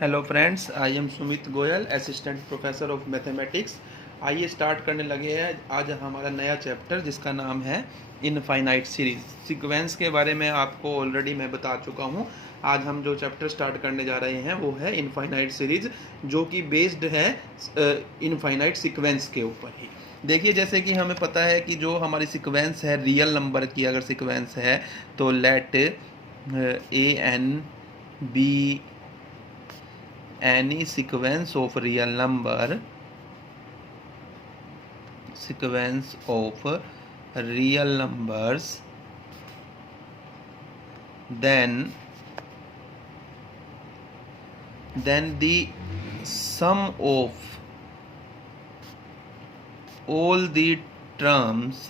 Hello friends, I am Sumit Goyal, assistant professor of mathematics. आइए start करने लगे हैं आज हमारा नया चैप्टर जिसका नाम है इनफाइनाइट सीरीज। सीक्वेंस के बारे में आपको ऑलरेडी मैं बता चुका हूँ। आज हम जो चैप्टर स्टार्ट करने जा रहे हैं वो है इनफाइनाइट सीरीज, जो कि बेस्ड है इनफाइनाइट सीक्वेंस के ऊपर ही। देखिए, जैसे कि हमें पता है कि जो हमारी सीक्वेंस है रियल नंबर की, अगर सीक्वेंस है तो let a n be any sequence of real number then the sum of all the terms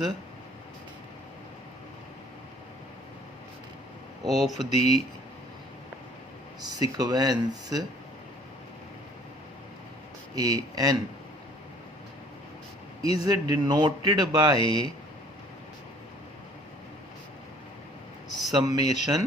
of the sequence an is denoted by summation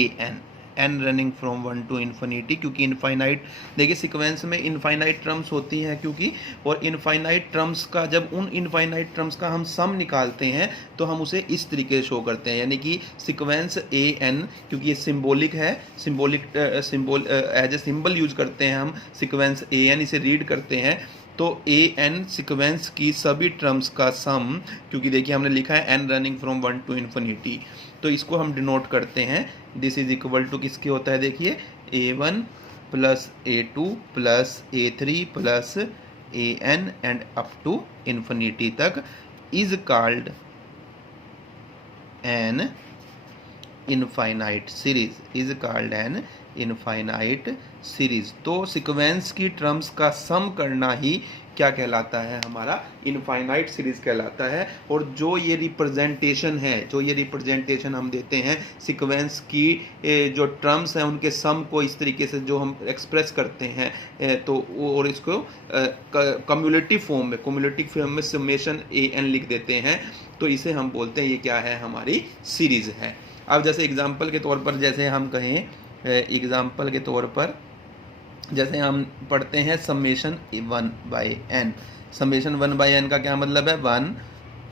an running from 1 to infinity. क्योंकि infinite, देखिए sequence में infinite terms होती हैं क्योंकि, और infinite terms का जब उन इनफाइनाइट टर्म्स का हम सम निकालते हैं तो हम उसे इस तरीके से शो करते हैं, यानी कि सीक्वेंस ए एन, क्योंकि ये सिंबॉलिक है, symbolic as a symbol use करते हैं हम सीक्वेंस ए एन, इसे रीड करते हैं तो ए एन सीक्वेंस की सभी टर्म्स का सम, क्योंकि देखिए हमने लिखा है n running from 1 to infinity, तो इसको हम डिनोट करते हैं। दिस इज इक्वल टू किसके होता है, देखिए a1 plus a2 plus a3 plus an and up to infinity तक is called an infinite series, is called an infinite series. तो सीक्वेंस की टर्म्स का सम करना ही क्या कहलाता है, हमारा इनफाइनाइट सीरीज कहलाता है। और जो ये रिप्रेजेंटेशन है, जो ये रिप्रेजेंटेशन हम देते हैं सीक्वेंस की जो टर्म्स हैं उनके सम को इस तरीके से जो हम एक्सप्रेस करते हैं तो और इसको कम्युलेटिव फॉर्म में समेशन ए एन लिख देते हैं, तो इसे हम बोलते हैं ये क्या है, हमारी सीरीज है। अब जैसे एग्जाम्पल के तौर पर, जैसे हम कहें एग्जाम्पल के तौर पर, जैसे हम पढ़ते हैं समेशन 1/n। समेशन 1/n का क्या मतलब है, 1।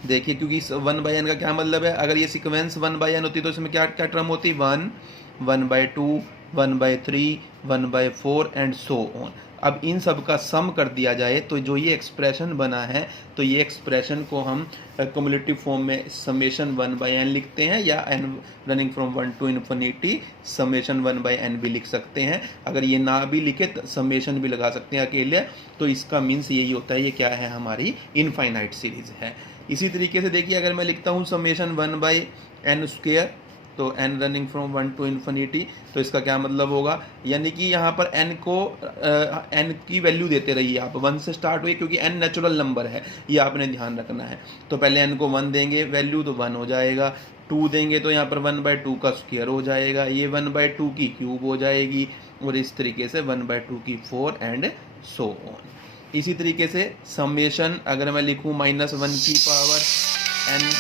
देखिए, क्योंकि 1/n का क्या मतलब है, अगर ये सीक्वेंस 1/n होती तो इसमें क्या क्या टर्म होती, 1, 1/2, 1/3, 1/4 एंड सो ऑन। अब इन सब का सम कर दिया जाए तो जो ये एक्सप्रेशन बना है, तो ये एक्सप्रेशन को हम क्युमुलेटिव फॉर्म में समेशन 1/n लिखते हैं, या n running from 1 to infinity summation 1/n भी लिख सकते हैं। अगर ये ना भी लिखे तो समेशन भी लगा सकते हैं अकेले, तो इसका मीन्स यही होता है, ये क्या है, हमारी इनफाइनाइट सीरीज है। इसी तरीके से देखिए, अगर मैं लिखता हूँ समेशन 1/n², तो n running from 1 to infinity, तो इसका क्या मतलब होगा, यानी कि यहाँ पर n को n की वैल्यू देते रहिए आप, 1 से स्टार्ट हुई, क्योंकि n नेचुरल नंबर है, ये आपने ध्यान रखना है। तो पहले n को 1 देंगे वैल्यू तो 1 हो जाएगा, 2 देंगे तो यहाँ पर 1/2 का स्क्वायर हो जाएगा, ये 1/2 की क्यूब हो जाएगी, और इस तरीके से 1/2 की 4 एंड सो ऑन। इसी तरीके से समेशन अगर मैं लिखूँ -1 की पावर n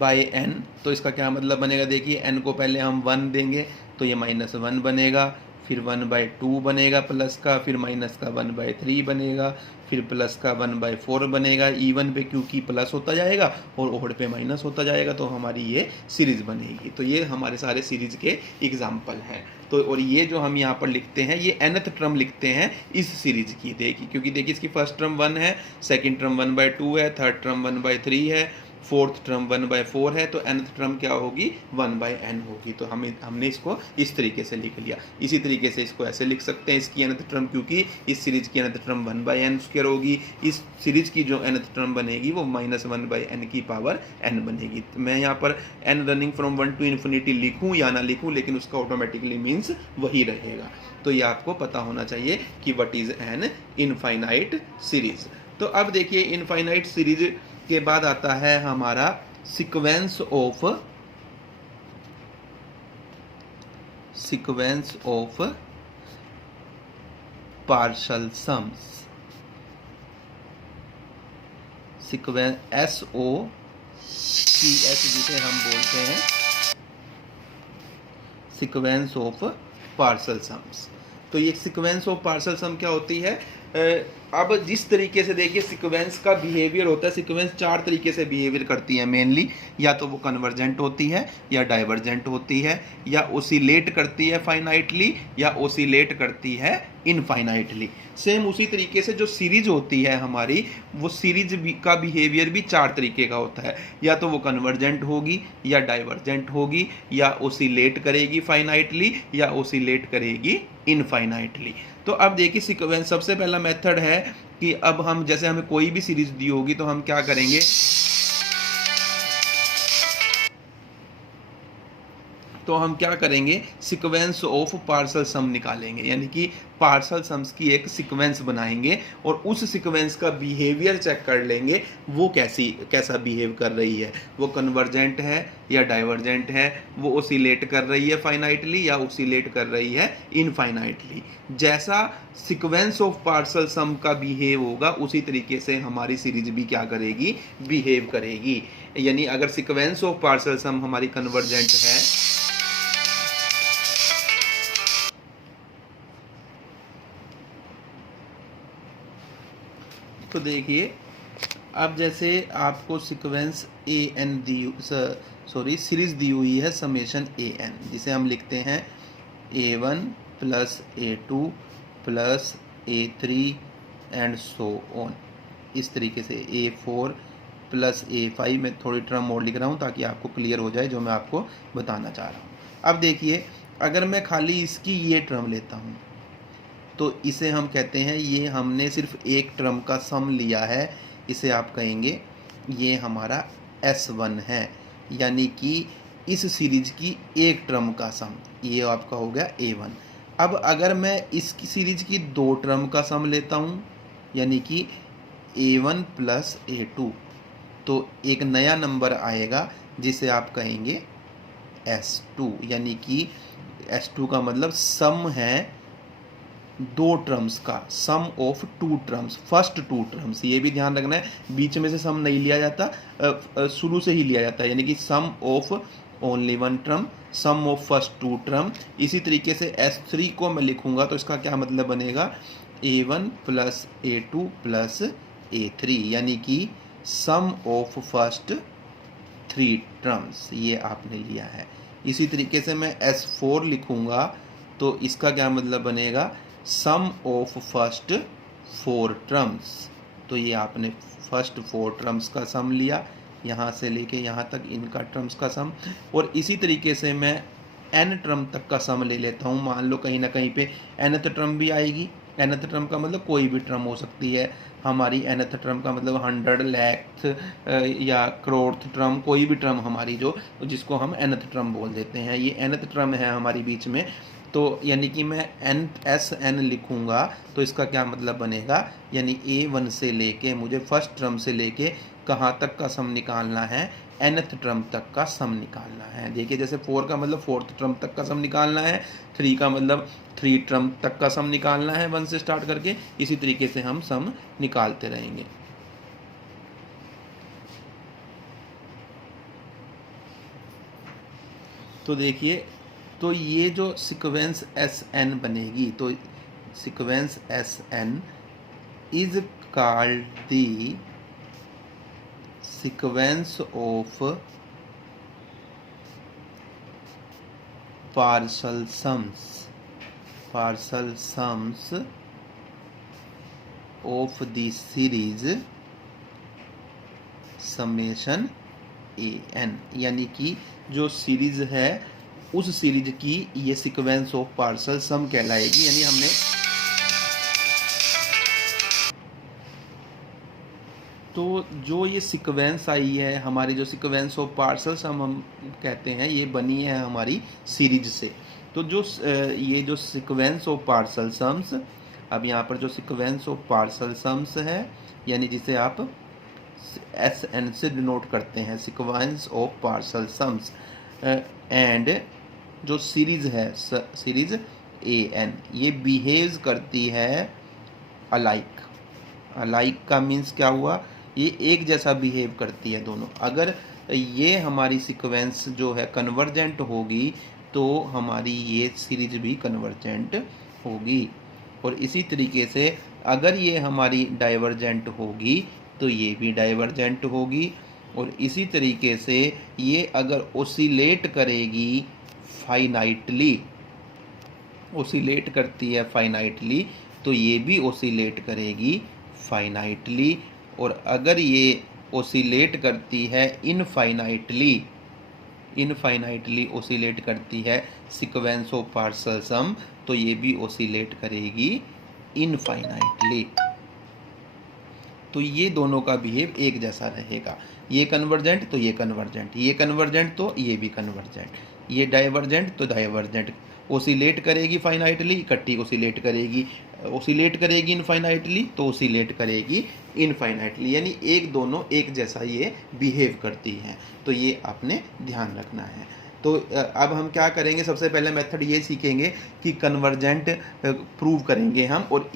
बाई n, तो इसका क्या मतलब बनेगा, देखिए n को पहले हम 1 देंगे तो ये -1 बनेगा, फिर 1/2 बनेगा प्लस का, फिर माइनस का 1/3 बनेगा, फिर प्लस का 1/4 बनेगा। इवन पे क्योंकि प्लस होता जाएगा और ओड पे माइनस होता जाएगा, तो हमारी ये सीरीज बनेगी। तो ये हमारे सारे सीरीज के एग्जाम्पल हैं। तो और ये जो हम यहाँ पर लिखते हैं, ये nth टर्म लिखते हैं इस सीरीज की, देखिए क्योंकि देखिए इसकी फर्स्ट टर्म 1 है, सेकेंड टर्म 1/2 है, थर्ड टर्म 1/3 है, फोर्थ टर्म 1/4 है, तो nth टर्म क्या होगी, 1/n होगी। तो हमने इसको इस तरीके से लिख लिया। इसी तरीके से इसको ऐसे लिख सकते हैं, इसकी nth टर्म, क्योंकि इस सीरीज की nth टर्म 1/n² होगी, इस सीरीज की जो nth टर्म बनेगी वो -1/n की पावर n बनेगी। तो मैं यहाँ पर n running from 1 to infinity लिखूँ या ना लिखूँ, लेकिन उसका ऑटोमेटिकली मीन्स वही रहेगा। तो ये आपको पता होना चाहिए कि what is an infinite series. तो अब देखिए, इनफाइनाइट सीरीज के बाद आता है हमारा sequence of partial sums, sequence SOPS जिसे हम बोलते हैं सीक्वेंस ऑफ पार्सल सम्स। तो ये सीक्वेंस ऑफ पार्सल सम क्या होती है? अब जिस तरीके से देखिए सीक्वेंस का बिहेवियर होता है, सीक्वेंस 4 तरीके से बिहेवियर करती है मेनली। या तो वो कन्वर्जेंट होती है, या डाइवर्जेंट होती है, या ओसिलेट करती है फाइनाइटली, या ओसिलेट करती है इनफाइनाइटली। सेम उसी तरीके से जो सीरीज होती है हमारी, वो सीरीज का बिहेवियर भी 4 तरीके का होता है। या तो वो कन्वर्जेंट होगी, या डाइवर्जेंट होगी, या ओसिलेट करेगी फाइनाइटली, या ओसिलेट करेगी इनफाइनाइटली। तो अब देखिए सीक्वेंस, सबसे पहला मेथड है कि अब हम जैसे हमें कोई भी सीरीज दी होगी तो हम क्या करेंगे, तो हम क्या करेंगे, सीक्वेंस ऑफ पार्सल सम निकालेंगे, यानी कि पार्सल सम्स की एक सीक्वेंस बनाएंगे और उस सीक्वेंस का बिहेवियर चेक कर लेंगे, वो कैसा बिहेव कर रही है, वो कन्वर्जेंट है या डाइवर्जेंट है, वो ओसिलेट कर रही है फाइनाइटली या ओसिलेट कर रही है इनफाइनाइटली। जैसा सीक्वेंस ऑफ पार्सल सम का बिहेव होगा उसी तरीके से हमारी सीरीज भी क्या करेगी, बिहेव करेगी। यानी अगर सीक्वेंस ऑफ पार्सल सम हमारी कन्वर्जेंट है, तो देखिए अब जैसे आपको सीक्वेंस ए एन दी सीरीज दी हुई है समेशन ए एन, जिसे हम लिखते हैं A1 plus A2 plus A3 and so on. इस तरीके से A4 प्लस A5, मैं थोड़ी टर्म और लिख रहा हूँ ताकि आपको क्लियर हो जाए जो मैं आपको बताना चाह रहा हूँ। अब देखिए अगर मैं खाली इसकी ये टर्म लेता हूँ तो इसे हम कहते हैं, ये हमने सिर्फ एक टर्म का सम लिया है, इसे आप कहेंगे ये हमारा S1 है, यानी कि इस सीरीज की एक टर्म का सम, ये आपका हो गया A1। अब अगर मैं इस सीरीज की 2 टर्म का सम लेता हूँ, यानी कि A1 प्लस A2, तो एक नया नंबर आएगा जिसे आप कहेंगे S2, यानी कि S2 का मतलब सम है 2 टर्म्स का, सम ऑफ 2 टर्म्स, फर्स्ट 2 टर्म्स। ये भी ध्यान रखना है, बीच में से सम नहीं लिया जाता, शुरू से ही लिया जाता है, यानी कि sum of only 1 term, sum of first 2 term. इसी तरीके से S3 को मैं लिखूंगा तो इसका क्या मतलब बनेगा, A1 plus A2 plus A3, यानी कि सम ऑफ फर्स्ट 3 टर्म्स, ये आपने लिया है। इसी तरीके से मैं S4 लिखूंगा तो इसका क्या मतलब बनेगा, सम ऑफ फर्स्ट 4 टर्म्स। तो ये आपने फर्स्ट 4 टर्म्स का सम लिया, यहाँ से लेके यहाँ तक इनका टर्म्स का सम। और इसी तरीके से मैं n टर्म तक का सम ले लेता हूँ। मान लो कहीं ना कहीं पे nth टर्म भी आएगी, nth टर्म का मतलब कोई भी टर्म हो सकती है हमारी, nth टर्म का मतलब 100 लाख या करोड़थ टर्म, कोई भी टर्म हमारी जो जिसको हम nth टर्म बोल देते हैं, ये nth टर्म है हमारी बीच में। तो यानी कि मैं SN लिखूंगा तो इसका क्या मतलब बनेगा, यानी A1 से लेके मुझे फर्स्ट टर्म से लेके कहाँ तक का सम निकालना है, nth टर्म तक का सम निकालना है। देखिए जैसे 4 का मतलब 4th टर्म तक का सम निकालना है, 3 का मतलब 3 टर्म तक का सम निकालना है 1 से स्टार्ट करके, इसी तरीके से हम सम निकालते रहेंगे। तो देखिए, तो ये जो सीक्वेंस SN बनेगी, तो sequence SN is called the sequence of parcel sums of the series summation AN, यानी कि जो सीरीज है उस सीरीज की ये सीक्वेंस ऑफ पार्सल सम कहलाएगी। यानी हमने तो जो ये सीक्वेंस आई है हमारी, जो सीक्वेंस ऑफ पार्सल सम हम कहते हैं, ये बनी है हमारी सीरीज से। तो जो ये जो सीक्वेंस ऑफ पार्सल सम्स, अब यहाँ पर जो सीक्वेंस ऑफ पार्सल सम्स है, यानी जिसे आप SN से डिनोट करते हैं, sequence of parcel sums, and जो सीरीज है सीरीज AN, ये बिहेव्स करती है अलाइक का मीन्स क्या हुआ, ये एक जैसा बिहेव करती है दोनों। अगर ये हमारी सीक्वेंस जो है कन्वर्जेंट होगी तो हमारी ये सीरीज भी कन्वर्जेंट होगी। और इसी तरीके से अगर ये हमारी डाइवर्जेंट होगी तो ये भी डाइवर्जेंट होगी। और इसी तरीके से ये अगर ओसिलेट करेगी फाइनाइटली, ओसिलेट करती है फाइनाइटली, तो ये भी ओसिलेट करेगी फाइनाइटली। और अगर ये ओसिलेट करती है इनफाइनाइटली, इनफाइनाइटली ओसिलेट करती है सीक्वेंस ऑफ पार्शियल सम, तो ये भी ओसिलेट करेगी इनफाइनाइटली। तो ये दोनों का बिहेव एक जैसा रहेगा। ये कन्वर्जेंट तो ये कन्वर्जेंट, ये कन्वर्जेंट तो ये भी कन्वर्जेंट, ये डाइवर्जेंट तो डाइवर्जेंट। ओसिलेट करेगी फाइनाइटली, इकट्ठी ओसिलेट करेगी, ओसिलेट करेगी इनफाइनाइटली तो ओसिलेट करेगी इनफाइनाइटली, यानी एक दोनों एक जैसा ये बिहेव करती हैं। तो ये आपने ध्यान रखना है। तो अब हम क्या करेंगे, सबसे पहले मेथड ये सीखेंगे कि कन्वर्जेंट प्रूव करेंगे हम, और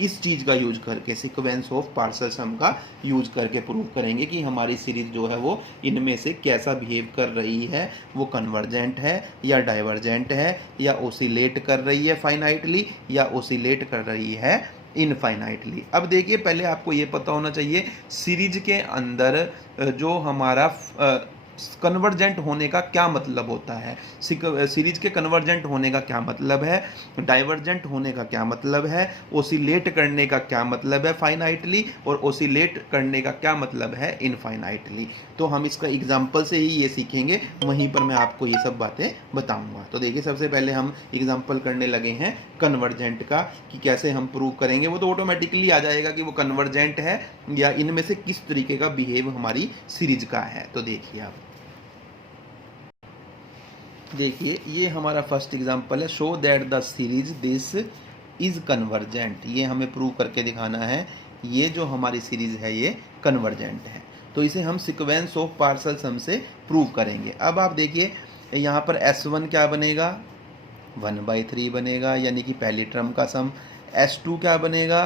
इस चीज़ का यूज करके, सीक्वेंस ऑफ पार्शियल सम का यूज करके प्रूव करेंगे कि हमारी सीरीज जो है वो इनमें से कैसा बिहेव कर रही है, वो कन्वर्जेंट है या डाइवर्जेंट है, या ओसिलेट कर रही है फाइनाइटली या ओसिलेट कर रही है इनफाइनाइटली। अब देखिए, पहले आपको ये पता होना चाहिए सीरीज के अंदर जो हमारा कन्वर्जेंट होने का क्या मतलब होता है, सीरीज के कन्वर्जेंट होने का क्या मतलब है, डाइवर्जेंट होने का क्या मतलब है, ओसिलेट करने का क्या मतलब है फाइनाइटली, और ओसिलेट करने का क्या मतलब है इनफाइनाइटली। तो हम इसका एग्जाम्पल से ही ये सीखेंगे, वहीं पर मैं आपको ये सब बातें बताऊंगा। तो देखिए, सबसे पहले हम एग्जाम्पल करने लगे हैं कन्वर्जेंट का, कि कैसे हम प्रूव करेंगे। वो तो ऑटोमेटिकली आ जाएगा कि वो कन्वर्जेंट है या इनमें से किस तरीके का बिहेव हमारी सीरीज का है। तो देखिए, आप देखिए, ये हमारा फर्स्ट एग्जांपल है, show that the series this is convergent. ये हमें प्रूव करके दिखाना है ये जो हमारी सीरीज है ये कन्वर्जेंट है। तो इसे हम सीक्वेंस ऑफ पार्शियल सम से प्रूव करेंगे। अब आप देखिए, यहाँ पर S1 क्या बनेगा, 1/3 बनेगा, यानी कि पहली टर्म का सम। S2 क्या बनेगा,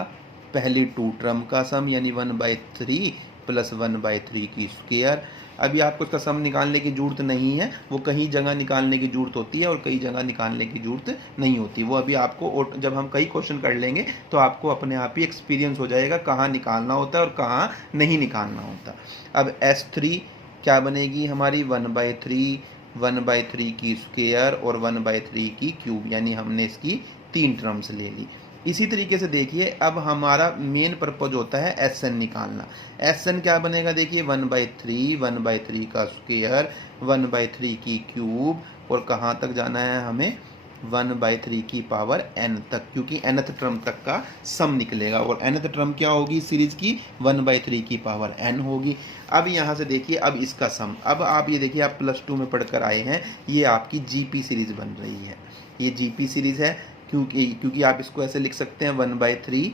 पहली 2 टर्म का सम, यानी 1/3 प्लस 1/3 की स्क्वायर। अभी आपको इसका सम निकालने की जरूरत नहीं है, वो कहीं जगह निकालने की जरूरत होती है और कई जगह निकालने की जरूरत नहीं होती। वो अभी आपको, जब हम कई क्वेश्चन कर लेंगे तो आपको अपने आप ही एक्सपीरियंस हो जाएगा कहाँ निकालना होता है और कहाँ नहीं निकालना होता। अब S3 क्या बनेगी हमारी, 1/3, 1/3 की स्क्वायर और 1/3 की क्यूब, यानी हमने इसकी 3 टर्म्स ले ली। इसी तरीके से देखिए, अब हमारा मेन पर्पज होता है SN निकालना। SN क्या बनेगा, देखिए 1/3, 1/3 का स्क्वायर, 1/3 की क्यूब, और कहाँ तक जाना है हमें, 1/3 की पावर n तक, क्योंकि nth टर्म तक का सम निकलेगा। और nth टर्म क्या होगी सीरीज की, 1/3 की पावर n होगी। अब यहाँ से देखिए, अब इसका सम, अब आप ये देखिए, आप +2 में पढ़कर आए हैं, ये आपकी GP सीरीज बन रही है। ये GP सीरीज है, क्योंकि आप इसको ऐसे लिख सकते हैं 1/3,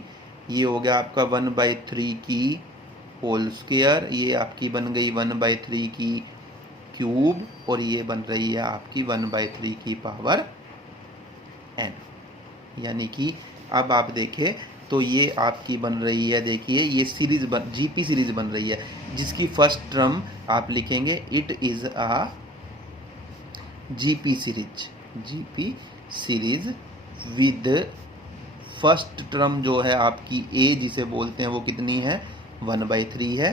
ये हो गया आपका 1/3 की होल स्क्वायर, ये आपकी बन गई 1/3 की क्यूब, और ये बन रही है आपकी 1/3 की पावर n। यानी कि अब आप देखें तो ये आपकी बन रही है, देखिए ये सीरीज GP सीरीज बन रही है, जिसकी फर्स्ट टर्म आप लिखेंगे it is a GP series with first term जो है आपकी A जिसे बोलते हैं वो कितनी है, 1/3 है,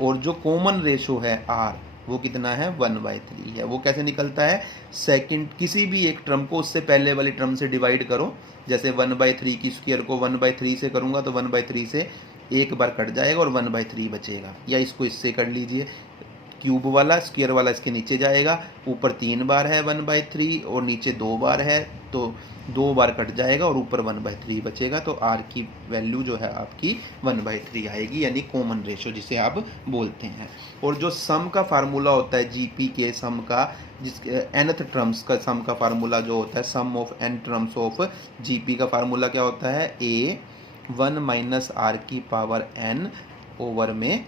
और जो कॉमन रेशो है R वो कितना है, 1/3 है। वो कैसे निकलता है, सेकंड किसी भी एक टर्म को उससे पहले वाली टर्म से डिवाइड करो। जैसे 1/3 की स्क्वायर को 1/3 से करूँगा तो 1/3 से एक बार कट जाएगा और 1/3 बचेगा। या इसको इससे कर लीजिए, क्यूब वाला स्क्वायर वाला इसके नीचे जाएगा, ऊपर 3 बार है 1/3 और नीचे 2 बार है, तो 2 बार कट जाएगा और ऊपर 1/3 बचेगा। तो R की वैल्यू जो है आपकी 1/3 आएगी, यानी कॉमन रेशो जिसे आप बोलते हैं। और जो सम का फार्मूला होता है GP के सम का, जिसके nth टर्म्स का सम का फार्मूला जो होता है, sum of n terms of GP का फार्मूला क्या होता है, A 1 - R की पावर n ओवर में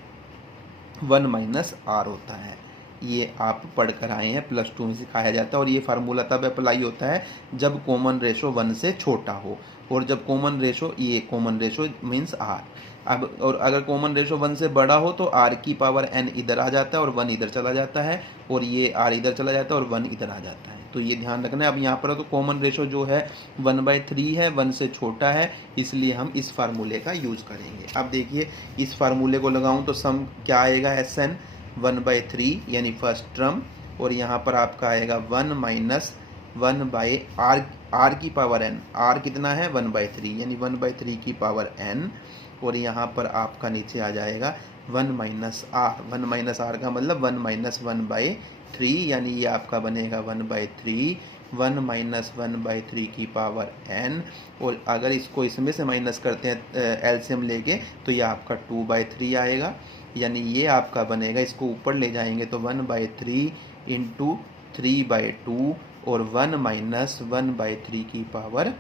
1 - R होता है। ये आप पढ़कर आए हैं, +2 में सिखाया जाता है। और ये फार्मूला तब अप्लाई होता है जब कॉमन रेशो 1 से छोटा हो, और जब कॉमन रेशो, ये कॉमन रेशो मीन्स R। अब और अगर कॉमन रेशो 1 से बड़ा हो तो R की पावर n इधर आ जाता है और 1 इधर चला जाता है, और ये R इधर चला जाता है और 1 इधर आ जाता है। तो ये ध्यान रखना है। अब यहाँ पर तो कॉमन रेशो जो है 1/3 है, 1 से छोटा है, इसलिए हम इस फार्मूले का यूज़ करेंगे। अब देखिए इस फार्मूले को लगाऊं तो सम क्या आएगा, SN 1/3 यानी फर्स्ट टर्म, और यहाँ पर आपका आएगा 1 माइनस 1/r, r की पावर n, r कितना है 1/3 यानी 1/3 की पावर n, और यहाँ पर आपका नीचे आ जाएगा 1 माइनस आर, 1 माइनस आर का मतलब 1 माइनस 1/3 यानी ये आपका बनेगा 1/3, 1 माइनस 1/3 की पावर n, और अगर इसको इसमें से माइनस करते हैं एलसीएम लेके तो ये आपका 2/3 आएगा, यानी ये आपका बनेगा, इसको ऊपर ले जाएंगे तो 1/3 इंटू 3/2 और 1 माइनस 1/3 की पावर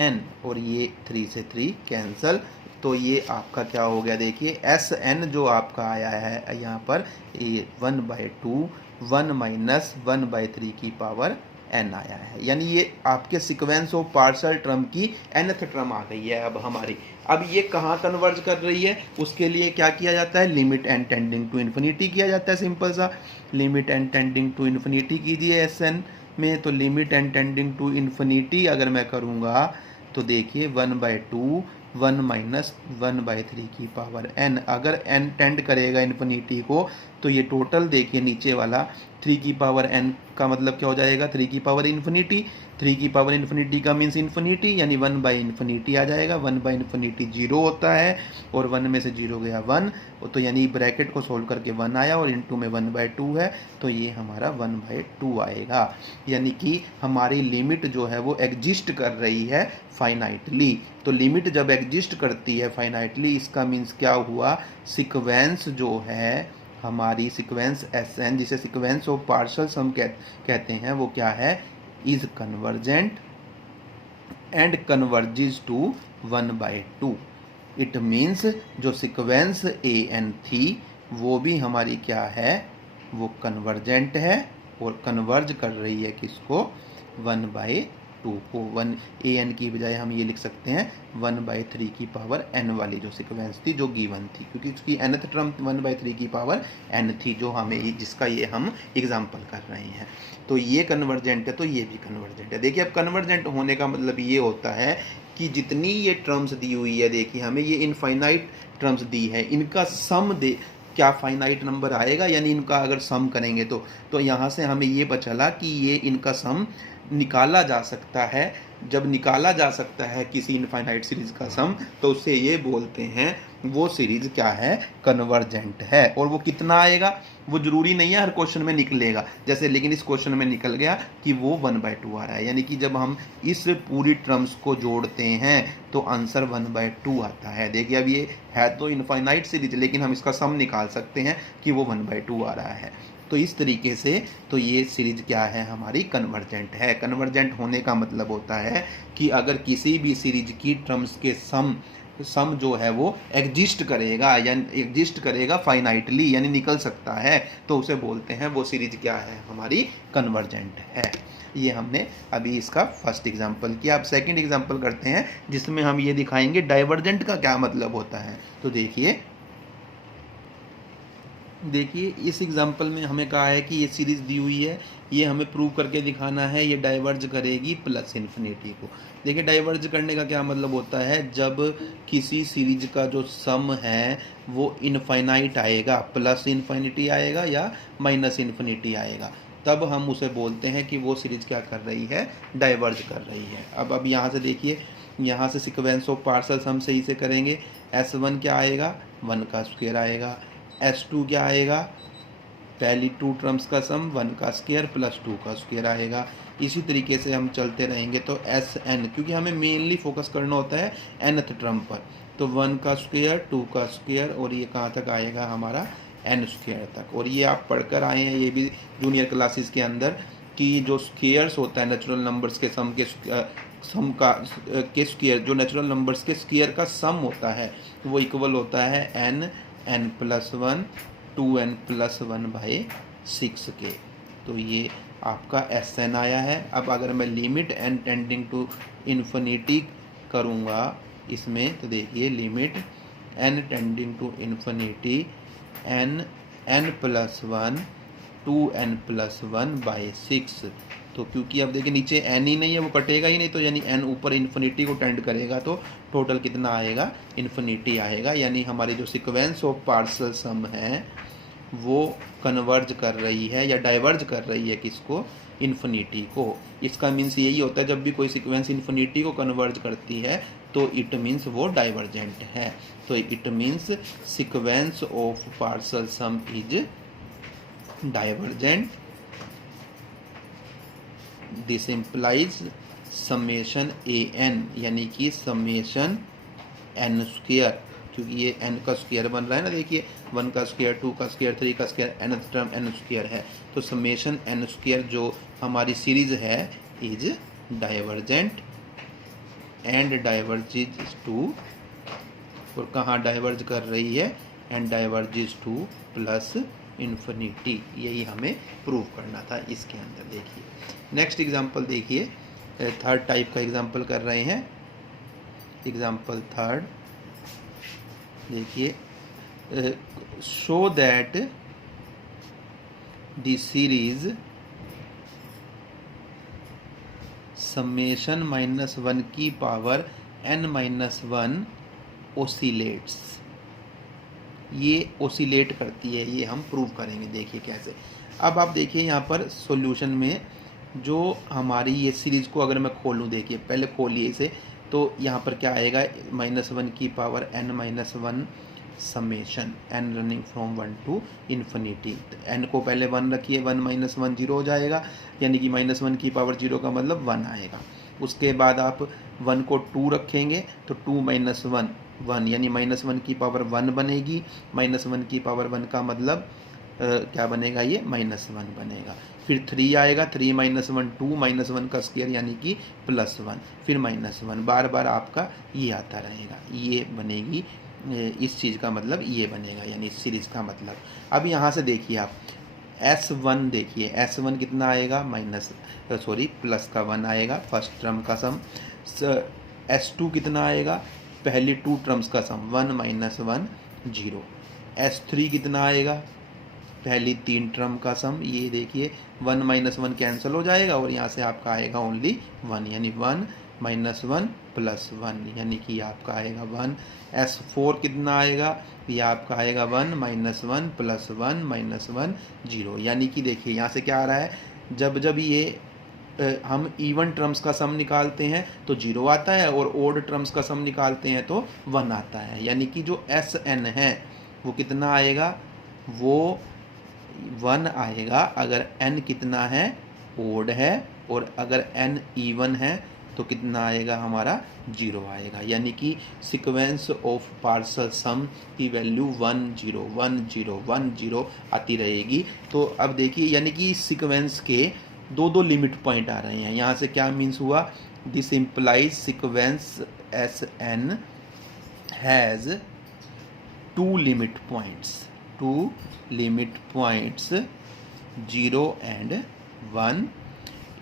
n, और ये 3 से 3 कैंसल, तो ये आपका क्या हो गया, देखिए SN जो आपका आया है यहाँ पर ये 1/2 1 माइनस 1/3 की पावर n आया है, यानी ये आपके सीक्वेंस ऑफ पार्शियल टर्म की nth टर्म आ गई है अब हमारी। अब ये कहाँ कन्वर्ज कर रही है, उसके लिए क्या किया जाता है, limit n tending to infinity किया जाता है, सिंपल सा limit n tending to infinity कीजिए SN में, तो limit n tending to infinity अगर मैं करूँगा तो देखिए 1/2 1 माइनस 1/3 की पावर n, अगर n टेंड करेगा इन्फिनिटी को तो ये टोटल देखिए नीचे वाला 3 की पावर n का मतलब क्या हो जाएगा, 3 की पावर इन्फिनिटी, 3 की पावर इन्फिनिटी का मीन्स इन्फिनिटी यानी 1/इन्फिनिटी आ जाएगा, 1/इन्फिनिटी 0 होता है और 1 में से 0 गया 1, तो यानी ब्रैकेट को सोल्व करके 1 आया और इनटू में 1/2 है तो ये हमारा 1/2 आएगा, यानी कि हमारी लिमिट जो है वो एग्जिस्ट कर रही है फाइनाइटली। तो लिमिट जब एग्जिस्ट करती है फाइनाइटली इसका मीन्स क्या हुआ, सीक्वेंस जो है हमारी सीक्वेंस SN जिसे सीक्वेंस ऑफ पार्शियल सम कहते हैं वो क्या है, is convergent and converges to 1/2। It means जो सीक्वेंस AN थी वो भी हमारी क्या है, वो कन्वर्जेंट है और कन्वर्ज कर रही है किसको, 1/2 को। 1 AN की बजाय हम ये लिख सकते हैं 1/3 की पावर n वाली जो सीक्वेंस थी जो गिवन थी, क्योंकि उसकी nth टर्म 1/3 की पावर n थी जो हमें जिसका ये हम एग्जाम्पल कर रहे हैं। तो ये कन्वर्जेंट है तो ये भी कन्वर्जेंट है। देखिए अब कन्वर्जेंट होने का मतलब ये होता है कि जितनी ये टर्म्स दी हुई है, देखिए हमें ये इनफाइनाइट टर्म्स दी है, इनका सम दे क्या फाइनाइट नंबर आएगा, यानी इनका अगर सम करेंगे तो यहाँ से हमें ये पता चला कि ये इनका सम निकाला जा सकता है। जब निकाला जा सकता है किसी इनफाइनाइट सीरीज का सम तो उसे ये बोलते हैं वो सीरीज क्या है, कन्वर्जेंट है। और वो कितना आएगा वो जरूरी नहीं है हर क्वेश्चन में निकलेगा, जैसे लेकिन इस क्वेश्चन में निकल गया कि वो 1/2 आ रहा है, यानी कि जब हम इस पूरी टर्म्स को जोड़ते हैं तो आंसर 1/2 आता है। देखिए अब ये है तो इनफाइनाइट सीरीज लेकिन हम इसका सम निकाल सकते हैं कि वो 1/2 आ रहा है। तो इस तरीके से तो ये सीरीज क्या है, हमारी कन्वर्जेंट है। कन्वर्जेंट होने का मतलब होता है कि अगर किसी भी सीरीज की टर्म्स के सम जो है वो एग्जिस्ट करेगा या एग्जिस्ट करेगा फाइनाइटली यानी निकल सकता है तो उसे बोलते हैं वो सीरीज क्या है, हमारी कन्वर्जेंट है। ये हमने अभी इसका फर्स्ट एग्जांपल किया। अब सेकंड एग्जांपल करते हैं जिसमें हम ये दिखाएंगे डाइवर्जेंट का क्या मतलब होता है। तो देखिए इस एग्जांपल में हमें कहा है कि ये सीरीज दी हुई है, ये हमें प्रूव करके दिखाना है ये डाइवर्ज करेगी प्लस इन्फिनिटी को। देखिए डाइवर्ज करने का क्या मतलब होता है, जब किसी सीरीज का जो सम है वो इनफाइनाइट आएगा, प्लस इन्फिनिटी आएगा या माइनस इन्फिनिटी आएगा, तब हम उसे बोलते हैं कि वो सीरीज क्या कर रही है, डाइवर्ज कर रही है। अब यहाँ से देखिए, यहाँ से सीक्वेंस ऑफ पार्शियल सम से इसे करेंगे, S1 क्या आएगा, 1 का स्क्वायर आएगा, S2 क्या आएगा, पहली 2 टर्म्स का सम 1 का स्क्वायर प्लस 2 का स्क्वायर आएगा। इसी तरीके से हम चलते रहेंगे तो SN, क्योंकि हमें मेनली फोकस करना होता है nth टर्म पर, तो 1 का स्क्वायर 2 का स्क्वायर और ये कहाँ तक आएगा हमारा n स्क्वायर तक। और ये आप पढ़कर आए हैं ये भी जूनियर क्लासेस के अंदर कि जो स्क्वायर्स होता है नेचुरल नंबर्स के सम के स्क्वायर, जो नेचुरल नंबर्स के स्क्वायर का सम होता है वो इक्वल होता है n+1 2n+1/6 के। तो ये आपका SN आया है। अब अगर मैं limit n tending to infinity करूँगा इसमें तो देखिए limit n tending to infinity n+1 2n+1/6। तो क्योंकि अब देखिए नीचे n ही नहीं है, वो कटेगा ही नहीं, तो यानी n ऊपर इन्फिनिटी को टेंड करेगा, तो टोटल कितना आएगा, इन्फिनिटी आएगा। यानी हमारी जो सीक्वेंस ऑफ पार्शियल सम है वो कन्वर्ज कर रही है या डाइवर्ज कर रही है किसको, इन्फिनिटी को। इसका मीन्स यही होता है जब भी कोई सीक्वेंस इन्फिनिटी को कन्वर्ज करती है तो इट मीन्स वो डाइवर्जेंट है। तो it means sequence of partial some is divergent. This implies summation an, यानी कि समेशन n स्क्वायर, क्योंकि ये n का स्क्वायर बन रहा है ना, देखिए 1 का स्क्वायर, 2 का स्क्वायर, 3 का square, nth term n square है। तो समेशन n स्क्वायर जो हमारी सीरीज है is divergent and diverges to, और कहाँ डाइवर्ज कर रही है, and diverges to plus infinity. यही हमें प्रूव करना था इसके अंदर। देखिए नेक्स्ट एग्जांपल देखिए, थर्ड टाइप का एग्जांपल कर रहे हैं। एग्जांपल थर्ड देखिए, show that the series summation -1 की पावर n-1 ओसिलेट्स। ये ओसिलेट करती है, ये हम प्रूव करेंगे। देखिए कैसे। अब आप देखिए यहाँ पर सॉल्यूशन में जो हमारी ये सीरीज़ को अगर मैं खोलूँ, देखिए पहले खोलिए इसे, तो यहाँ पर क्या आएगा, -1 की power n-1 summation n running from 1 to infinity. n को पहले 1 रखिए, 1 - 1 0 हो जाएगा, यानी कि -1 की पावर 0 का मतलब 1 आएगा। उसके बाद आप 1 को 2 रखेंगे तो 2 - 1 1, यानी -1 की पावर 1 बनेगी। -1 की पावर 1 का मतलब क्या बनेगा, ये -1 बनेगा। फिर 3 आएगा, 3 - 1 2, -1 का स्क्वायर यानी कि +1, फिर -1, बार बार आपका ये आता रहेगा। ये बनेगी इस चीज़ का मतलब ये बनेगा, यानी इस सीरीज़ का मतलब। अब यहाँ से देखिए आप S1 देखिए, S1 कितना आएगा, प्लस का 1 आएगा, फर्स्ट टर्म का सम। S2 कितना आएगा, पहली 2 टर्म्स का सम, 1 - 1 0। S3 कितना आएगा, पहली 3 टर्म का सम। ये देखिए 1 - 1 कैंसिल हो जाएगा और यहाँ से आपका आएगा ओनली 1, यानी 1 - 1 + 1, यानी कि आपका आएगा 1। S4 कितना आएगा, ये आपका आएगा 1 - 1 + 1 - 1 0, यानी कि देखिए यहाँ से क्या आ रहा है, जब जब ये हम इवन टर्म्स का सम निकालते हैं तो 0 आता है, और ओड टर्म्स का सम निकालते हैं तो 1 आता है। यानी कि जो Sn है वो कितना आएगा, वो 1 आएगा अगर n कितना है, ओड है, और अगर n इवन है तो कितना आएगा हमारा, 0 आएगा। यानी कि सीक्वेंस ऑफ पार्शियल सम की वैल्यू 1 0 1 0 1 0 आती रहेगी। तो अब देखिए, यानी कि इस सीक्वेंस के दो लिमिट पॉइंट आ रहे हैं। यहाँ से क्या मीन्स हुआ, this implies sequence Sn has 2 limit points 0 and 1।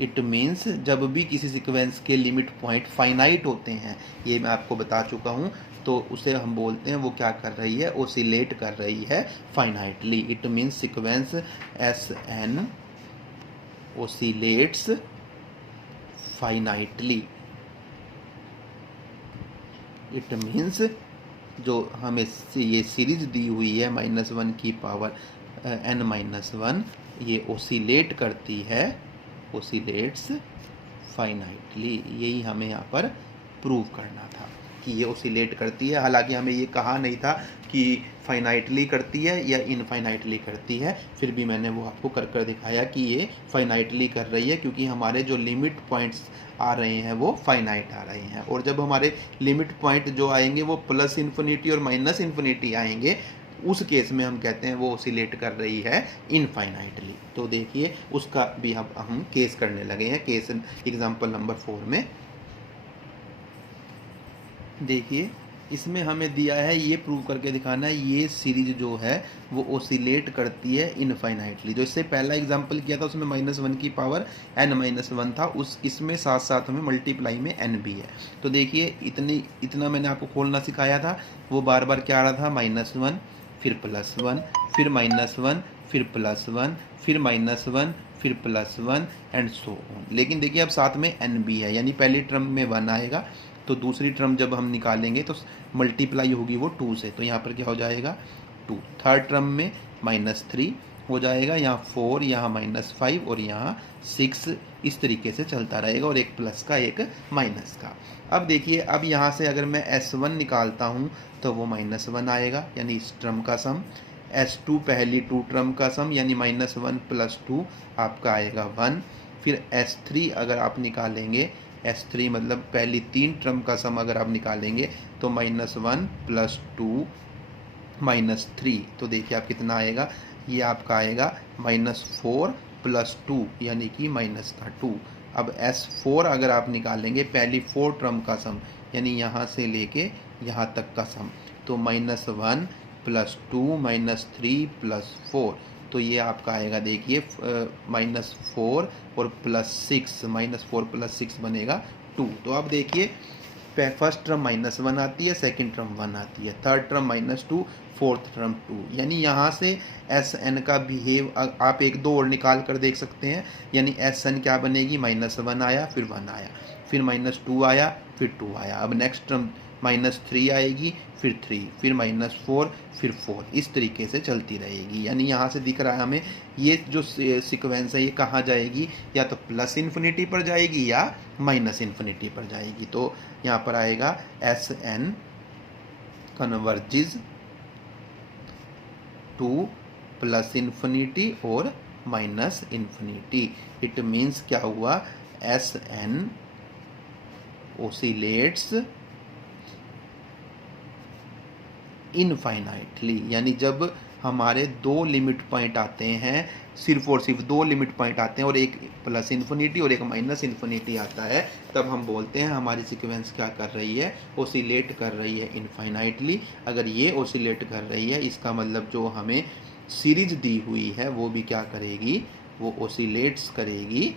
It means जब भी किसी सीक्वेंस के लिमिट पॉइंट फाइनाइट होते हैं, ये मैं आपको बता चुका हूँ, तो उसे हम बोलते हैं वो क्या कर रही है, ओसिलेट कर रही है finitely. It means sequence Sn oscillates finitely. It means जो हमें ये सीरीज दी हुई है -1 की पावर n-1, ये ओसिलेट करती है, ओसिलेट्स फाइनाइटली। यही हमें यहाँ पर प्रूव करना था कि ये ओसिलेट करती है। हालांकि हमें ये कहा नहीं था कि फाइनाइटली करती है या इनफाइनाइटली करती है, फिर भी मैंने वो आपको कर दिखाया कि ये फाइनाइटली कर रही है, क्योंकि हमारे जो लिमिट पॉइंट्स आ रहे हैं वो फाइनाइट आ रहे हैं। और जब हमारे लिमिट पॉइंट जो आएंगे वो प्लस इन्फिनिटी और माइनस इन्फिनिटी आएंगे, उस केस में हम कहते हैं वो ओसिलेट कर रही है इनफाइनाइटली। तो देखिए उसका भी हम केस करने लगे हैं। केस एग्जांपल नंबर 4 में देखिए, इसमें हमें दिया है ये प्रूव करके दिखाना है ये सीरीज जो है वो ओसिलेट करती है इनफाइनाइटली। जो इससे पहला एग्जांपल किया था उसमें -1 की पावर n-1 था, उस इसमें साथ साथ हमें मल्टीप्लाई में n भी है। तो देखिए इतना मैंने आपको खोलना सिखाया था, वो बार बार क्या आ रहा था, -1 फिर +1 फिर -1 फिर +1, फिर -1, फिर +1 एंड सो ऑन। लेकिन देखिए अब साथ में n भी है, यानी पहली टर्म में 1 आएगा तो दूसरी टर्म जब हम निकालेंगे तो मल्टीप्लाई होगी वो 2 से, तो यहाँ पर क्या हो जाएगा 2। थर्ड टर्म में -3 हो जाएगा, यहाँ 4, यहाँ -5 और यहाँ 6, इस तरीके से चलता रहेगा, और एक प्लस का एक माइनस का। अब देखिए अब यहाँ से अगर मैं S1 निकालता हूँ तो वो -1 आएगा, यानी इस टर्म का सम। S2 पहली 2 टर्म का सम, यानी -1 + 2 आपका आएगा 1। फिर S3 अगर आप निकालेंगे, S3 मतलब पहली 3 टर्म का सम अगर आप निकालेंगे तो -1 + 2 -3, तो देखिए आप कितना आएगा, ये आपका आएगा -4 + 2, यानी कि -2। अब S4 अगर आप निकालेंगे पहली 4 टर्म का सम, यानी यहाँ से लेके यहाँ तक का सम, तो -1 + 2 -3 + 4, तो ये आपका आएगा देखिए -4 और +6, -4 + 6 बनेगा 2। तो अब देखिए फर्स्ट टर्म -1 आती है, सेकंड टर्म 1 आती है, थर्ड टर्म -2, फोर्थ टर्म 2, यानी यहाँ से Sn का बिहेव आप 1-2 और निकाल कर देख सकते हैं। यानी Sn क्या बनेगी, -1 आया, फिर 1 आया, फिर -2 आया, फिर 2 आया। अब नेक्स्ट टर्म -3 आएगी, फिर 3, फिर -4, फिर 4, इस तरीके से चलती रहेगी। यानी यहाँ से दिख रहा है हमें ये जो सीक्वेंस है ये कहाँ जाएगी, या तो +∞ पर जाएगी या -∞ पर जाएगी। तो यहाँ पर आएगा Sn कन्वर्जिज टू +∞ और -∞। इट मीन्स क्या हुआ, Sn ओसिलेट्स इनफाइनाइटली, यानी जब हमारे 2 लिमिट पॉइंट आते हैं, सिर्फ और सिर्फ 2 लिमिट पॉइंट आते हैं और एक +∞ और एक -∞ आता है, तब हम बोलते हैं हमारी सीक्वेंस क्या कर रही है, ओसिलेट कर रही है इनफाइनाइटली। अगर ये ओसिलेट कर रही है, इसका मतलब जो हमें सीरीज दी हुई है वो भी क्या करेगी, वो ओसिलेट्स करेगी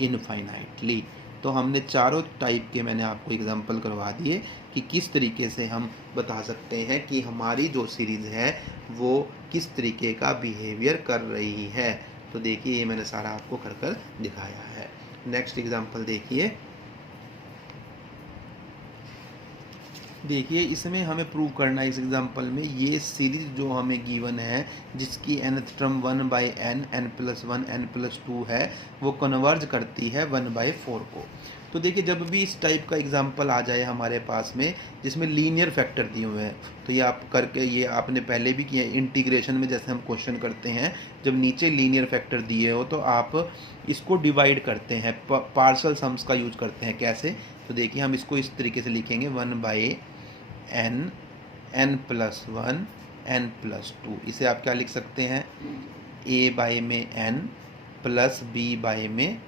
इनफाइनाइटली। तो हमने चारों टाइप के मैंने आपको एग्जांपल करवा दिए कि किस तरीके से हम बता सकते हैं कि हमारी जो सीरीज़ है वो किस तरीके का बिहेवियर कर रही है। तो देखिए ये मैंने सारा आपको कर दिखाया है। नेक्स्ट एग्जांपल देखिए, देखिए इसमें हमें प्रूव करना है इस एग्जांपल में, ये सीरीज जो हमें गिवन है जिसकी nth term 1/n, n+1, n+2 है, वो कन्वर्ज करती है 1/4 को। तो देखिए जब भी इस टाइप का एग्जांपल आ जाए हमारे पास में जिसमें लीनियर फैक्टर दिए हुए हैं, तो ये आप करके, ये आपने पहले भी किया इंटीग्रेशन में, जैसे हम क्वेश्चन करते हैं जब नीचे लीनियर फैक्टर दिए हो तो आप इसको डिवाइड करते हैं, पार्शल सम्स का यूज करते हैं। कैसे, तो देखिए हम इसको इस तरीके से लिखेंगे 1/n, n+1, n+2। इसे आप क्या लिख सकते हैं, a में n प्लस b में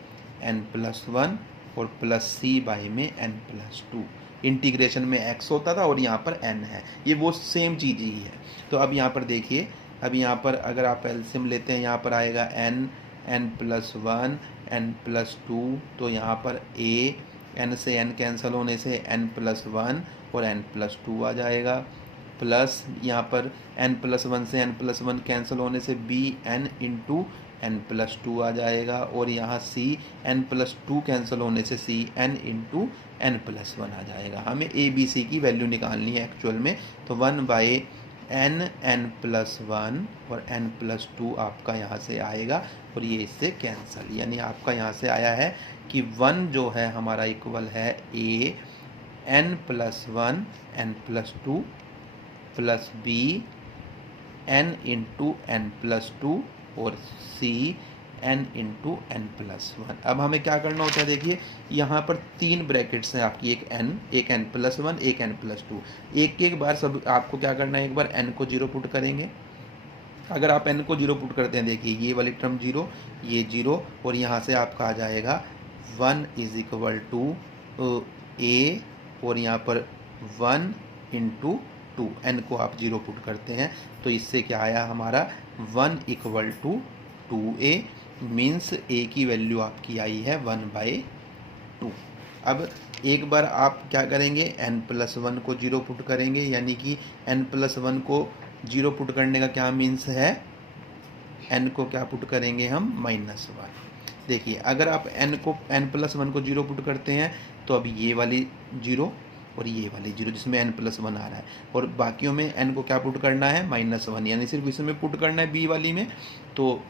n+1 और प्लस c में n+2। इंटीग्रेशन में x होता था और यहाँ पर n है, ये वो सेम चीज़ ही है। तो अब यहाँ पर देखिए, अब यहाँ पर अगर आप एलसीएम लेते हैं, यहाँ पर आएगा n, n+1, n+2, तो यहाँ पर a, n से n कैंसिल होने से n+1 और n+2 आ जाएगा, प्लस यहाँ पर n+1 से n+1 कैंसिल होने से bn इंटू n+2 आ जाएगा, और यहाँ c n+2 कैंसिल होने से cn इंटू n+1 आ जाएगा। हमें a b c की वैल्यू निकालनी है एक्चुअल में, तो 1/n, n+1 और n+2 आपका यहाँ से आएगा और ये इससे कैंसिल, यानी आपका यहाँ से आया है कि 1 जो है हमारा इक्वल है a n+1 n+2 plus b n into n+2 और c n इंटू n+1। अब हमें क्या करना होता है, देखिए यहाँ पर 3 ब्रैकेट्स हैं आपकी, एक n+1, एक n+2। एक बार सब आपको क्या करना है, एक बार n को 0 पुट करेंगे। अगर आप n को 0 पुट करते हैं, देखिए ये वाली टर्म 0, ये 0, और यहाँ से आपका आ जाएगा 1 = a, और यहाँ पर 1 इंटू 2, n को आप 0 पुट करते हैं तो इससे क्या आया हमारा 1 = 2a, मीन्स a की वैल्यू आपकी आई है 1/2। अब एक बार आप क्या करेंगे, n+1 को 0 पुट करेंगे, यानी कि n+1 को 0 पुट करने का क्या मीन्स है, एन को क्या पुट करेंगे हम, -1। देखिए अगर आप एन को n+1 को 0 पुट करते हैं तो अब ये वाली 0 और ये वाली 0 जिसमें n+1 आ रहा है, और बाकियों में n को क्या पुट करना है, -1, यानी सिर्फ इसमें पुट करना है b वाली में। तो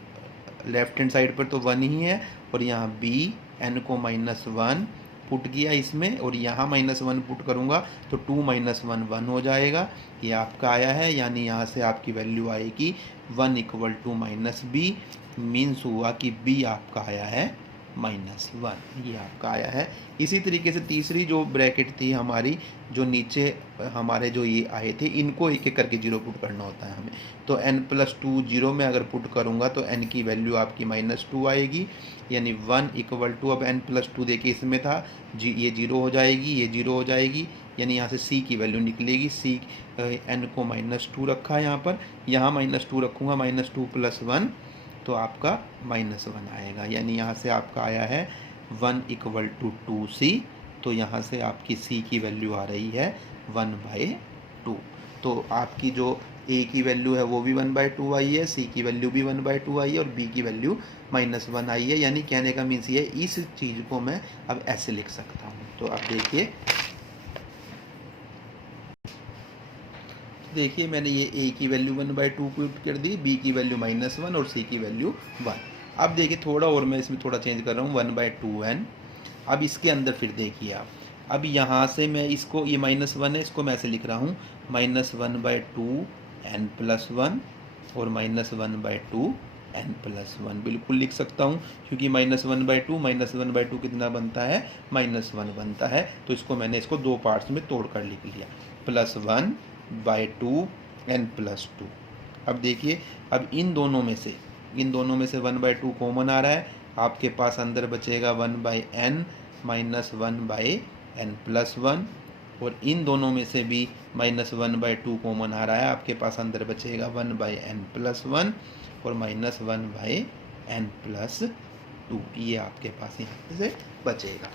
लेफ्ट हैंड साइड पर तो 1 ही है, और यहाँ b n को -1 पुट किया इसमें, और यहाँ -1 पुट करूँगा तो 2 - 1 1 हो जाएगा। ये आपका आया है, यानी यहाँ से आपकी वैल्यू आएगी 1 = -b, मीन्स हुआ कि b आपका आया है -1, ये आपका आया है। इसी तरीके से तीसरी जो ब्रैकेट थी हमारी, जो नीचे हमारे जो ये आए थे, इनको एक एक करके 0 पुट करना होता है हमें। तो n+2 0 में अगर पुट करूँगा तो n की वैल्यू आपकी -2 आएगी, यानी 1 = अब n+2 देखिए इसमें था जी, ये 0 हो जाएगी, ये 0 हो जाएगी, यानी यहाँ से c की वैल्यू निकलेगी। c n को -2 रखा है यहाँ पर, यहाँ -2 रखूँगा, -2 + 1 तो आपका -1 आएगा, यानी यहाँ से आपका आया है 1 = 2c। तो यहाँ से आपकी c की वैल्यू आ रही है 1/2। तो आपकी जो a की वैल्यू है वो भी 1/2 आई है, c की वैल्यू भी 1/2 आई है, और b की वैल्यू -1 आई है। यानी कहने का मीन्स ये, इस चीज़ को मैं अब ऐसे लिख सकता हूँ। तो अब देखिए मैंने ये a की वैल्यू 1/2 पुट कर दी, b की वैल्यू -1 और c की वैल्यू 1। अब देखिए थोड़ा और मैं इसमें थोड़ा चेंज कर रहा हूँ, 1/2n। अब इसके अंदर फिर देखिए आप, अब यहाँ से मैं इसको, ये -1 है, इसको मैं ऐसे लिख रहा हूँ -1/2n+1 और -1/2n+1 बिल्कुल लिख सकता हूँ, क्योंकि -1/2 कितना बनता है, -1 बनता है। तो इसको मैंने इसको दो पार्ट्स में तोड़ कर लिख लिया, +1/2n+2। अब देखिए, अब इन दोनों में से 1/2 कॉमन आ रहा है, आपके पास अंदर बचेगा 1/n -1/n+1, और इन दोनों में से भी -1/2 कॉमन आ रहा है, आपके पास अंदर बचेगा 1/n+1 और -1/n+2। ये आपके पास यहाँ से बचेगा।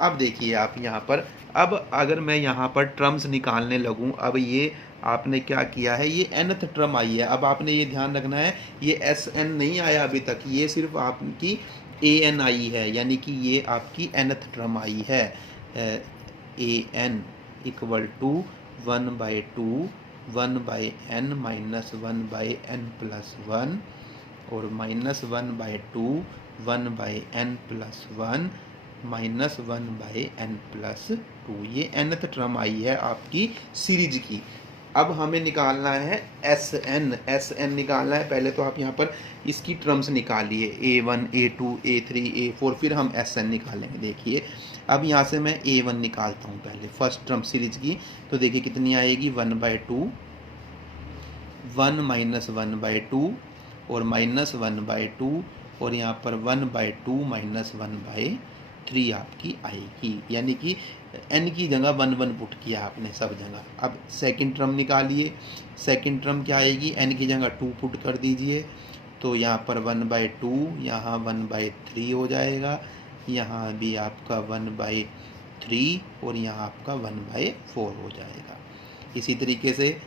अब देखिए आप यहाँ पर, अब अगर मैं यहाँ पर टर्म्स निकालने लगूँ, अब ये आपने क्या किया है, ये nth टर्म आई है। अब आपने ये ध्यान रखना है, ये Sn नहीं आया अभी तक, ये सिर्फ आपकी An आई है, यानी कि ये आपकी nth टर्म आई है। An = 1/2 1/n -1/n+1 और -1/2 1/n+1 -1/n+2। ये nth टर्म आई है आपकी सीरीज की। अब हमें निकालना है Sn निकालना है। पहले तो आप यहाँ पर इसकी टर्म्स निकालिए, A1 A2 A3 A4, फिर हम Sn निकालेंगे। देखिए अब यहाँ से मैं A1 निकालता हूँ पहले, फर्स्ट टर्म सीरीज की। तो देखिए कितनी आएगी, 1/2 1 -1/2 और -1/2, और यहाँ पर 1/2 -1/3 आपकी आएगी, यानी कि n की जगह 1 1 पुट किया आपने सब जगह। अब सेकंड टर्म निकालिए, सेकंड टर्म क्या आएगी, n की जगह 2 पुट कर दीजिए, तो यहाँ पर 1/2, यहाँ 1/3 हो जाएगा, यहाँ भी आपका 1/3 और यहाँ आपका 1/4 हो जाएगा। इसी तरीके से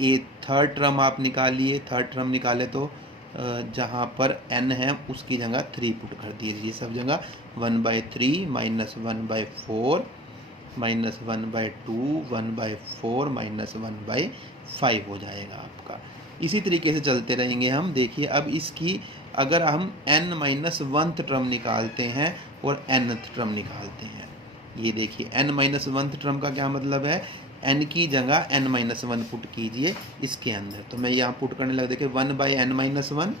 ये थर्ड टर्म आप निकालिए, थर्ड टर्म निकाले तो जहाँ पर n है उसकी जगह 3 पुट कर दीजिए सब जगह, 1/3 -1/4 -1/2 1/4 -1/5 हो जाएगा आपका। इसी तरीके से चलते रहेंगे हम। देखिए अब इसकी अगर हम n-1th टर्म निकालते हैं और nth टर्म निकालते हैं, ये देखिए n-1th टर्म का क्या मतलब है, n की जगह n-1 पुट कीजिए इसके अंदर। तो मैं यहाँ पुट करने लगा, देखिए 1/n-1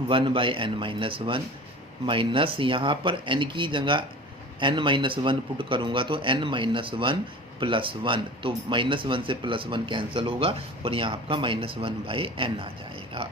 1/n-1 माइनस, यहाँ पर n की जगह n-1 पुट करूँगा तो n-1 +1, तो -1 से +1 कैंसिल होगा और यहाँ आपका -1/n आ जाएगा।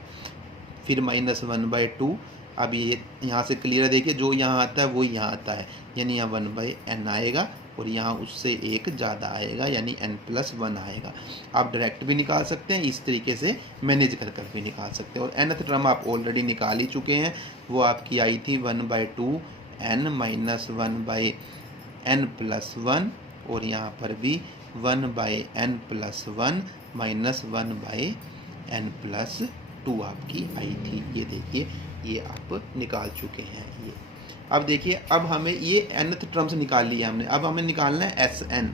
फिर -1/2, अब ये यहाँ से क्लियर है, देखिए जो यहाँ आता है वो यहाँ आता है, यानी यहाँ 1/n आएगा और यहाँ उससे एक ज़्यादा आएगा, यानी n+1 आएगा। आप डायरेक्ट भी निकाल सकते हैं, इस तरीके से मैनेज कर कर भी निकाल सकते हैं। और nth टर्म आप ऑलरेडी निकाल ही चुके हैं, वो आपकी आई थी 1/2n -1/n+1 और यहाँ पर भी 1/n+1 -1/n+2 2 आपकी आई थी। ये देखिए ये आप निकाल चुके हैं ये। अब देखिए अब हमें ये nth टर्म्स निकाल लिया हमने, अब हमें निकालना है Sn।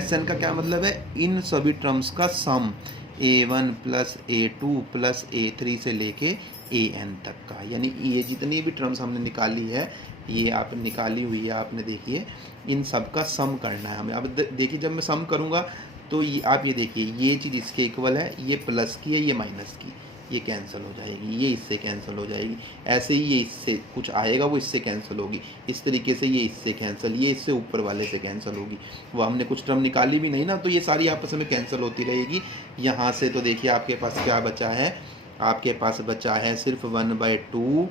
Sn का क्या मतलब है, इन सभी टर्म्स का सम a1 plus a2 plus a3 से लेके an तक का, यानी ये जितनी भी टर्म्स हमने निकाली है, ये आप निकाली हुई है आपने, देखिए इन सब का सम करना है हमें। अब देखिए जब मैं सम करूँगा तो ये आप ये देखिए ये चीज़ इसके इक्वल है, ये प्लस की है, ये माइनस की, ये कैंसिल हो जाएगी, ये इससे कैंसिल हो जाएगी। ऐसे ही ये इससे कुछ आएगा वो इससे कैंसिल होगी, इस तरीके से ये इससे कैंसिल, ये इससे ऊपर वाले से कैंसिल होगी। वो हमने कुछ टर्म निकाली भी नहीं ना, तो ये सारी आपस में कैंसिल होती रहेगी। यहाँ से तो देखिए आपके पास क्या बचा है, आपके पास बचा है सिर्फ 1/2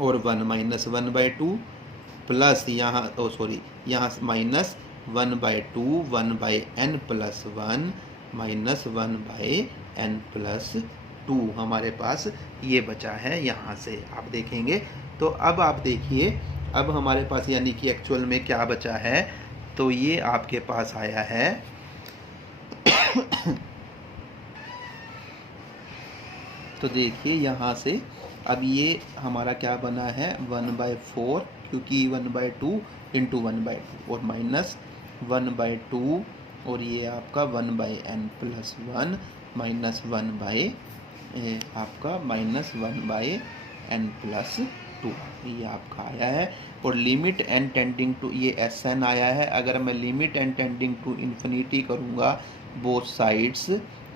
और 1 माइनस 1/2 प्लस यहाँ यहाँ minus 1/2 1/n plus 1 minus 1/n plus 2 हमारे पास ये बचा है यहाँ से। आप देखेंगे तो अब आप देखिए अब हमारे पास यानी कि एक्चुअल में क्या बचा है, तो ये आपके पास आया है तो देखिए यहाँ से अब ये हमारा क्या बना है 1/4, क्योंकि 1/2 इंटू 1/2 और माइनस 1/2 और ये आपका 1/n plus 1 minus 1/n plus 2 ये आपका आया है। और लिमिट n टेंडिंग टू, ये Sn आया है। अगर मैं limit n tending to infinity करूँगा, both sides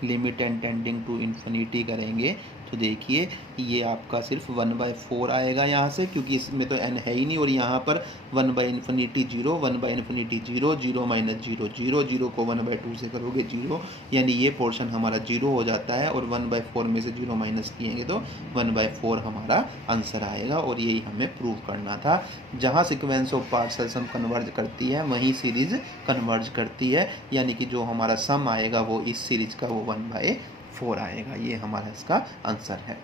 limit n tending to infinity करेंगे तो देखिए ये आपका सिर्फ 1/4 आएगा यहाँ से, क्योंकि इसमें तो n है ही नहीं। और यहाँ पर 1/∞ 0 1/∞ 0 0 माइनस 0 0 0 को 1/2 से करोगे 0, यानी ये पोर्शन हमारा 0 हो जाता है। और 1/4 में से 0 माइनस किएंगे तो 1/4 हमारा आंसर आएगा। और यही हमें प्रूव करना था। जहाँ sequence of parts sum converge करती है वहीं सीरीज कन्वर्ज करती है, यानी कि जो हमारा सम आएगा वो इस सीरीज का वो 1/4 आएगा। ये हमारा इसका आंसर है।